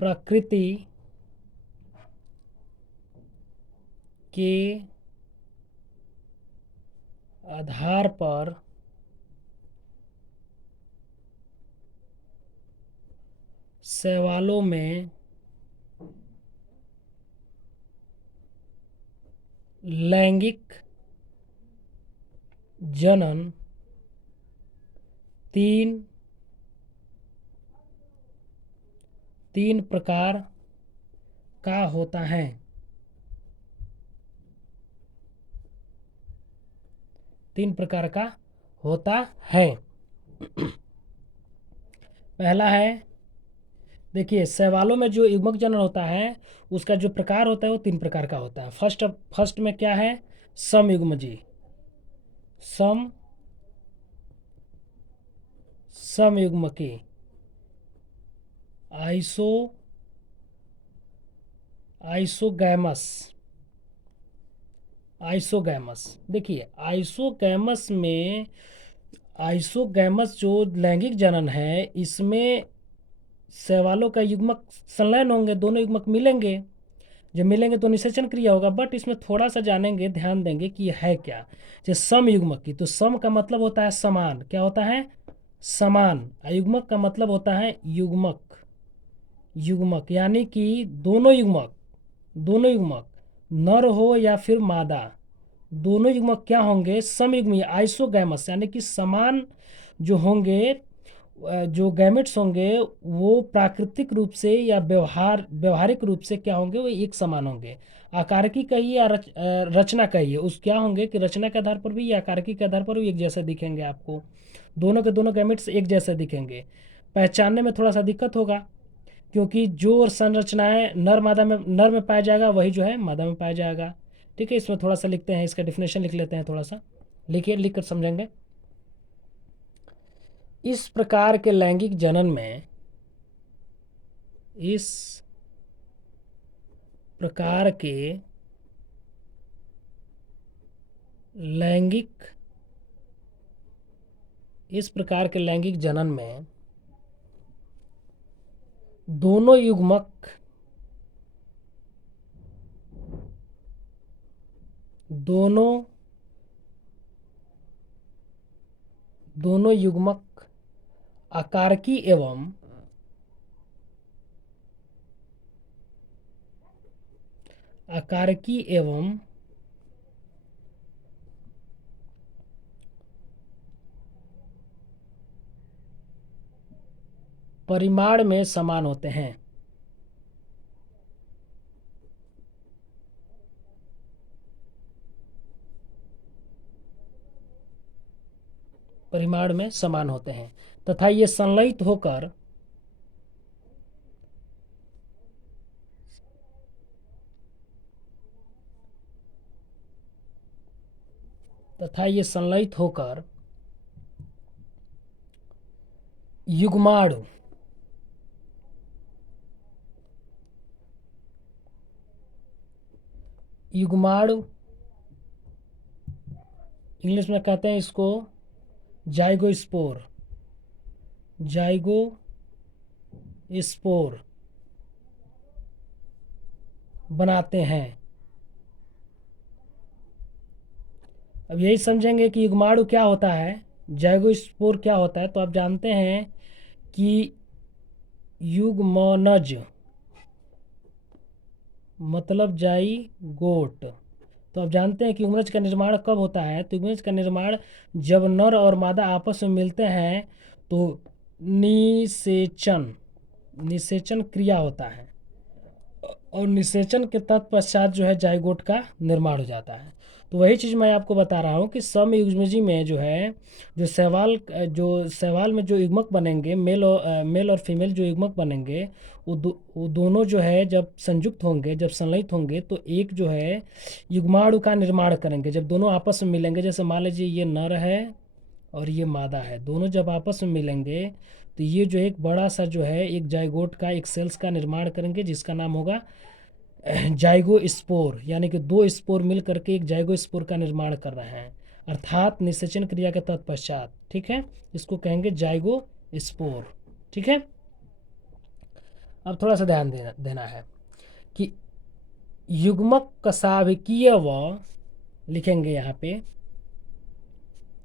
प्रकृति के आधार पर शैवालों में लैंगिक जनन तीन प्रकार का होता है। तीन प्रकार का होता है। पहला है, देखिए शैवालों में जो युग्मक जनन होता है उसका जो प्रकार होता है वो तीन प्रकार का होता है। फर्स्ट में क्या है, समयुग्मजी। समयुग्मकी, आइसोगैमस। देखिए आइसोगैमस जो लैंगिक जनन है इसमें शैवालों का युग्मक संलयन होंगे, दोनों युग्मक मिलेंगे। जब मिलेंगे तो निषेचन क्रिया होगा। बट इसमें थोड़ा सा जानेंगे, ध्यान देंगे कि यह है क्या। जैसे सम युग्मक की, तो सम का मतलब होता है समान। क्या होता है, समान। अयुग्मक का मतलब होता है युग्मक यानी कि दोनों युग्मक नर हो या फिर मादा, दोनों युग्मक क्या होंगे, समयुग्मी, आइसोगैमस, यानी कि समान जो होंगे। जो गैमेट्स होंगे वो प्राकृतिक रूप से या व्यवहारिक रूप से क्या होंगे, वो एक समान होंगे। आकारकी कहिए या रचना कहिए, उस क्या होंगे कि रचना के आधार पर भी या आकारकी के आधार पर भी एक जैसे दिखेंगे आपको। दोनों के दोनों गैमेट्स एक जैसे दिखेंगे। पहचानने में थोड़ा सा दिक्कत होगा, क्योंकि जो संरचनाएं नर में पाया जाएगा वही जो है मादा में पाया जाएगा। ठीक है, इसमें थोड़ा सा लिखते हैं, इसका डिफिनेशन लिख लेते हैं। थोड़ा सा लिख कर समझेंगे। इस प्रकार के लैंगिक जनन में इस प्रकार के लैंगिक जनन में दोनों युग्मक आकारकी एवं परिमाण में समान होते हैं। परिमाण में समान होते हैं तथा ये संलयित होकर युग्माणु इंग्लिश में कहते हैं इसको जाइगोस्पोर बनाते हैं। अब यही समझेंगे कि युग्माणु क्या होता है, जाइगोस्पोर क्या होता है। तो आप जानते हैं कि युग्मनज मतलब जाइगोट। तो आप जानते हैं कि युग्मनज का निर्माण कब होता है। तो युग्मनज का निर्माण जब नर और मादा आपस में मिलते हैं तो निषेचन क्रिया होता है, और निषेचन के तत्पश्चात जो है जाइगोट का निर्माण हो जाता है। तो वही चीज़ मैं आपको बता रहा हूँ कि समयुग्मजी में जो है जो शैवाल में जो युग्मक बनेंगे, मेल और फीमेल जो युग्मक बनेंगे वो दोनों जो है जब संयुक्त होंगे, जब संलयित होंगे तो एक जो है युग्माणु का निर्माण करेंगे। जब दोनों आपस में मिलेंगे, जैसे मान लीजिए ये नर है और ये मादा है, दोनों जब आपस में मिलेंगे तो ये जो एक बड़ा सा जो है एक जाइगोट का, एक सेल्स का निर्माण करेंगे जिसका नाम होगा जाइगोस्पोर। यानी कि दो स्पोर मिल करके एक जाइगोस्पोर का निर्माण कर रहे हैं, अर्थात निषेचन क्रिया के तत्पश्चात। ठीक है, इसको कहेंगे जाइगोस्पोर। ठीक है, अब थोड़ा सा ध्यान देना है कि युग्मक का साभिकीय व लिखेंगे यहाँ पे